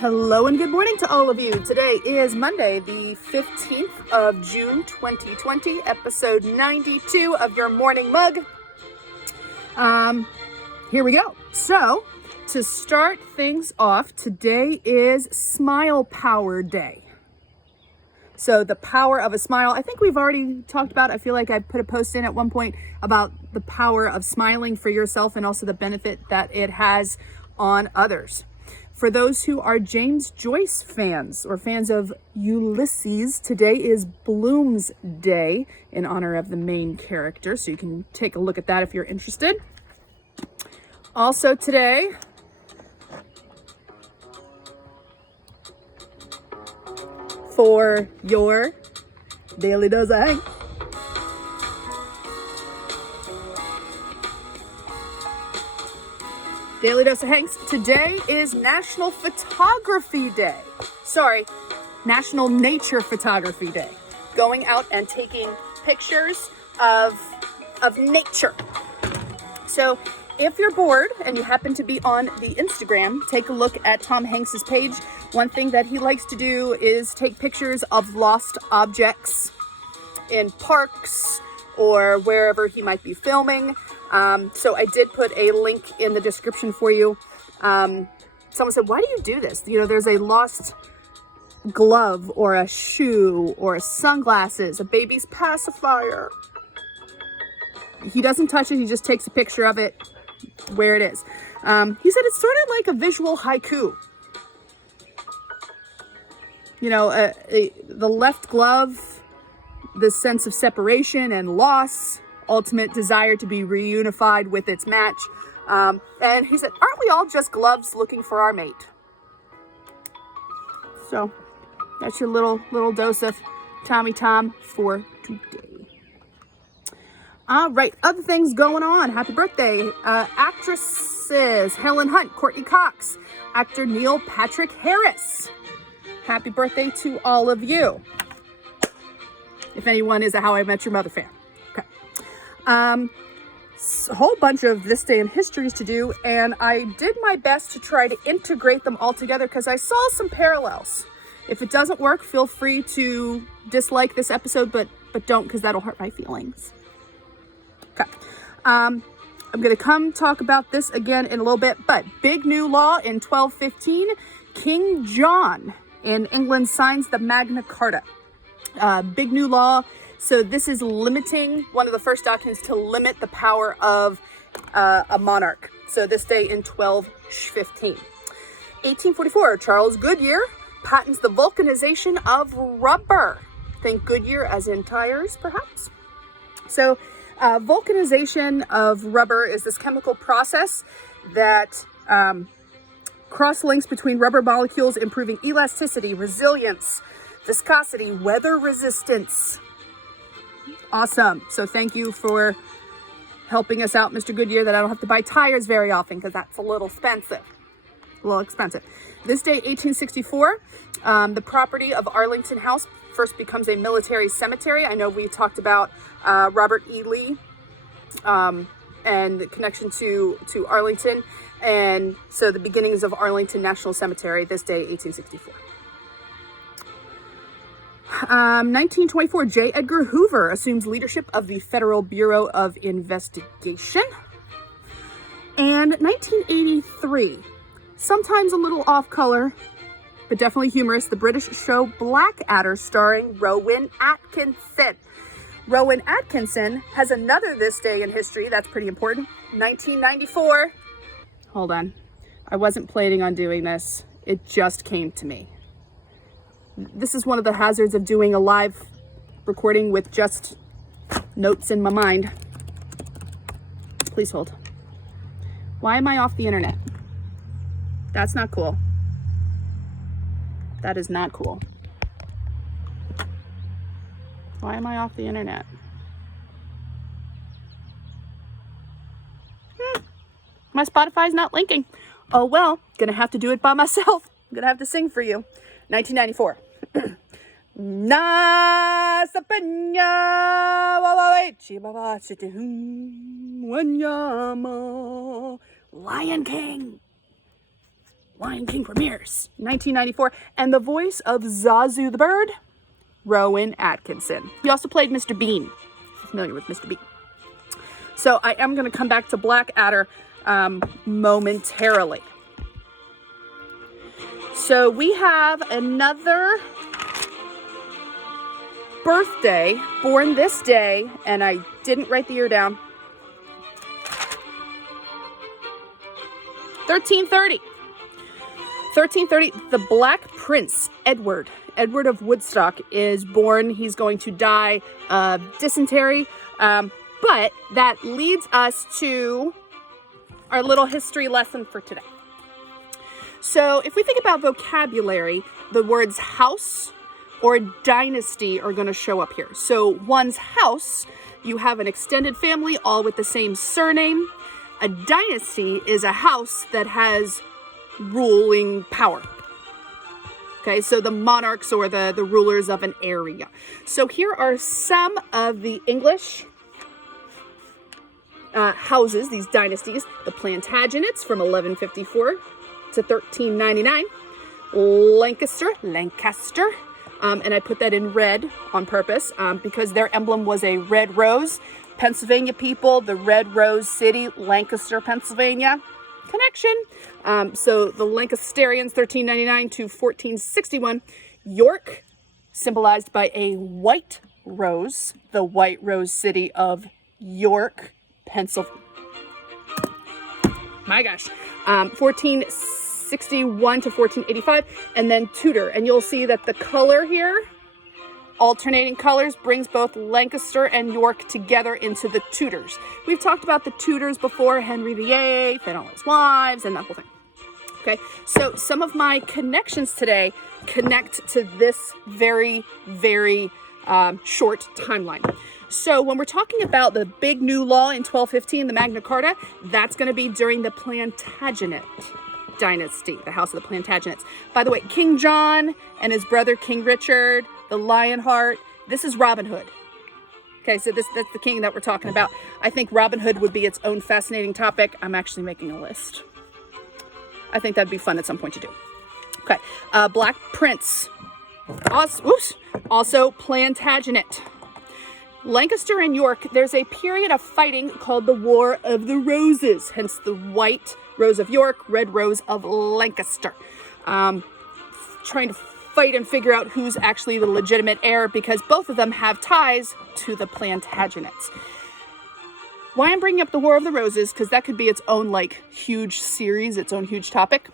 Hello and good morning to all of you. Today is Monday, the 15th of June, 2020, episode 92 of your morning mug. Here we go. So, to start things off, today is Smile Power Day. So the power of a smile, I think we've already talked about, I feel like I put a post in at one point about the power of smiling for yourself and also the benefit that it has on others. For those who are James Joyce fans or fans of Ulysses, today is Bloom's Day in honor of the main character. So you can take a look at that if you're interested. Also today, for your daily dose of Hank. Daily Dose of Hanks. Today is National Photography Day. Sorry, National Nature Photography Day. Going out and taking pictures of nature. So if you're bored and you happen to be on the Instagram, take a look at Tom Hanks's page. One thing that he likes to do is take pictures of lost objects in parks or wherever he might be filming. So I did put a link in the description for you. Someone said, why do you do this? You know, there's a lost glove or a shoe or sunglasses, a baby's pacifier. He doesn't touch it. He just takes a picture of it where it is. He said it's sort of like a visual haiku. You know, the left glove, the sense of separation and loss, ultimate desire to be reunified with its match. And he said, aren't we all just gloves looking for our mate? So that's your little dose of Tommy Tom for today. All right, other things going on. Happy birthday. Actresses Helen Hunt, Courtney Cox, actor Neil Patrick Harris. Happy birthday to all of you. If anyone is a How I Met Your Mother fan. Okay. A whole bunch of this day in histories to do, and I did my best to try to integrate them all together because I saw some parallels. If it doesn't work, feel free to dislike this episode, but don't, because that'll hurt my feelings. Okay. I'm going to come talk about this again in a little bit, but big new law in 1215, King John in England signs the Magna Carta. Big new law. So this is limiting, one of the first documents to limit the power of a monarch. So this day in 1215. 1844, Charles Goodyear patents the vulcanization of rubber. Think Goodyear as in tires, perhaps? So vulcanization of rubber is this chemical process that cross-links between rubber molecules, improving elasticity, resilience, viscosity, weather resistance. Awesome. So thank you for helping us out, Mr. Goodyear, that I don't have to buy tires very often because that's a little expensive. This day, 1864, the property of Arlington House first becomes a military cemetery. I know we talked about Robert E. Lee and the connection to Arlington. And so the beginnings of Arlington National Cemetery, this day, 1864. 1924, J. Edgar Hoover assumes leadership of the Federal Bureau of Investigation. And 1983, sometimes a little off color, but definitely humorous, the British show Blackadder starring Rowan Atkinson. Rowan Atkinson has another this day in history that's pretty important. 1994. Hold on. I wasn't planning on doing this. It just came to me. This is one of the hazards of doing a live recording with just notes in my mind. Please hold. Why am I off the internet? That's not cool. That is not cool. Why am I off the internet? My Spotify's not linking. Oh well, gonna have to do it by myself. I'm gonna have to sing for you. 1994. Nasa Peña, Lion King. Lion King premieres 1994. And the voice of Zazu the bird, Rowan Atkinson. He also played Mr. Bean, if you're familiar with Mr. Bean. So I am going to come back to Blackadder momentarily. So we have another birthday, born this day, and I didn't write the year down. 1330. 1330, the Black Prince, Edward of Woodstock, is born. He's going to die of dysentery. But that leads us to our little history lesson for today. So if we think about vocabulary, the words house or dynasty are going to show up here. So one's house, you have an extended family all with the same surname. A dynasty is a house that has ruling power. Okay, so the monarchs or the rulers of an area. So here are some of the English houses, these dynasties. The Plantagenets from 1154 to 1399. Lancaster, and I put that in red on purpose because their emblem was a red rose. Pennsylvania people, the Red Rose City, Lancaster, Pennsylvania. Connection. So the Lancasterians, 1399 to 1461. York, symbolized by a white rose, the White Rose City of York, Pennsylvania. My gosh. 1461 to 1485. And then Tudor. And you'll see that the color here, alternating colors, brings both Lancaster and York together into the Tudors. We've talked about the Tudors before, Henry VIII and all his wives and that whole thing. Okay, so some of my connections today connect to this very, very short timeline. So when we're talking about the big new law in 1215, the Magna Carta, that's going to be during the Plantagenet dynasty, the House of the Plantagenets. By the way, King John and his brother King Richard, the Lionheart, this is Robin Hood. Okay, so that's the king that we're talking about. I think Robin Hood would be its own fascinating topic. I'm actually making a list. I think that'd be fun at some point to do. Okay, Black Prince, also Plantagenet. Lancaster and York, there's a period of fighting called the War of the Roses, hence the White Rose of York, Red Rose of Lancaster. Trying to fight and figure out who's actually the legitimate heir because both of them have ties to the Plantagenets. Why I'm bringing up the War of the Roses, because that could be its own huge series, its own huge topic.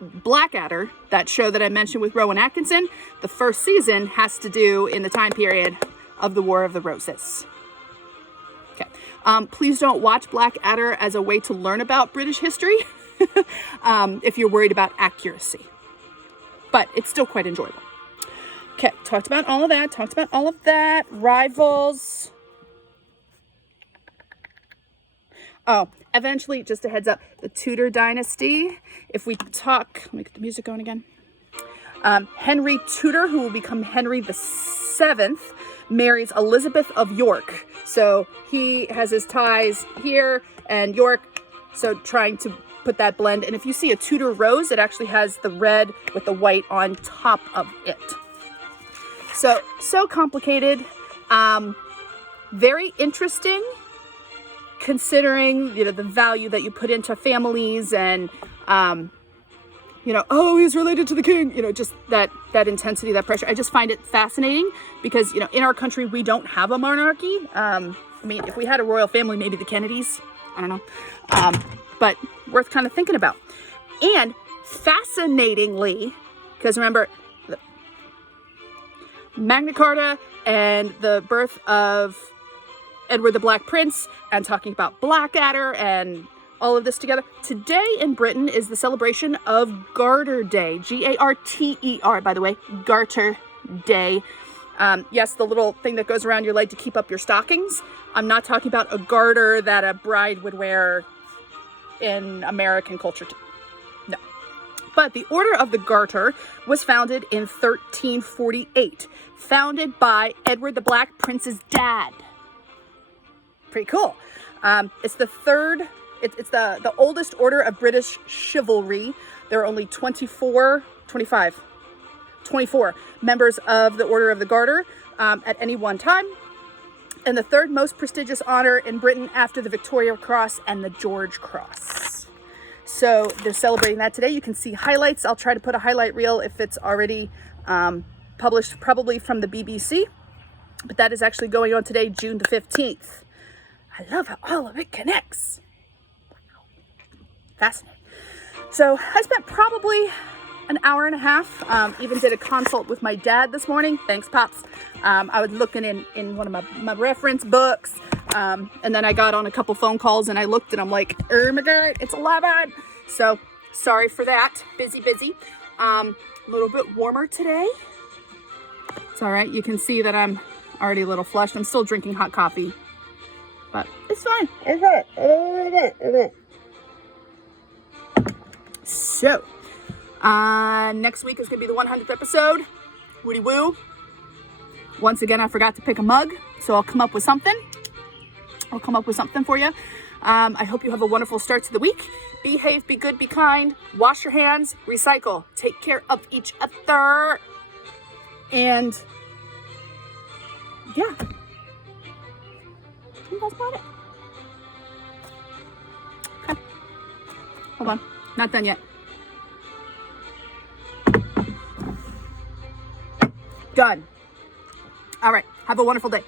Blackadder, that show that I mentioned with Rowan Atkinson, the first season has to do in the time period of the War of the Roses. Okay. Please don't watch Blackadder as a way to learn about British history if you're worried about accuracy. But it's still quite enjoyable. Okay, talked about all of that. Rivals. Oh, eventually, just a heads up, the Tudor dynasty. If we talk, let me get the music going again. Henry Tudor, who will become Henry VII, marries Elizabeth of York. So he has his ties here and York. So trying to put that blend. And if you see a Tudor rose, it actually has the red with the white on top of it. So complicated. Very interesting, considering the value that you put into families and he's related to the king, just that intensity, that pressure. I just find it fascinating because in our country we don't have a monarchy. If we had a royal family, maybe the Kennedys, I don't know, but worth kind of thinking about. And fascinatingly, because remember the Magna Carta and the birth of Edward the Black Prince and talking about Blackadder and all of this together. Today in Britain is the celebration of Garter Day. Garter, by the way, Garter Day. Yes, the little thing that goes around your leg to keep up your stockings. I'm not talking about a garter that a bride would wear in American culture. No. But the Order of the Garter was founded in 1348. Founded by Edward the Black Prince's dad. Pretty cool. It's the third... It's the oldest order of British chivalry. There are only 24 members of the Order of the Garter at any one time, and the third most prestigious honor in Britain after the Victoria Cross and the George Cross. So they're celebrating that today. You can see highlights. I'll try to put a highlight reel if it's already published, probably from the BBC, but that is actually going on today, June the 15th. I love how all of it connects. Wow. Fascinating. So I spent probably an hour and a half, even did a consult with my dad this morning. Thanks, Pops. I was looking in one of my reference books, and then I got on a couple phone calls and I looked and I'm like, oh my God, it's 11. So sorry for that. Busy. A little bit warmer today. It's all right. You can see that I'm already a little flushed. I'm still drinking hot coffee, but it's fine. So, next week is going to be the 100th episode. Woody woo. Once again, I forgot to pick a mug, so I'll come up with something. For you. I hope you have a wonderful start to the week. Behave, be good, be kind. Wash your hands, recycle, take care of each other. And yeah, I think that's about it. Okay, hold on, not done yet. Done. All right, have a wonderful day.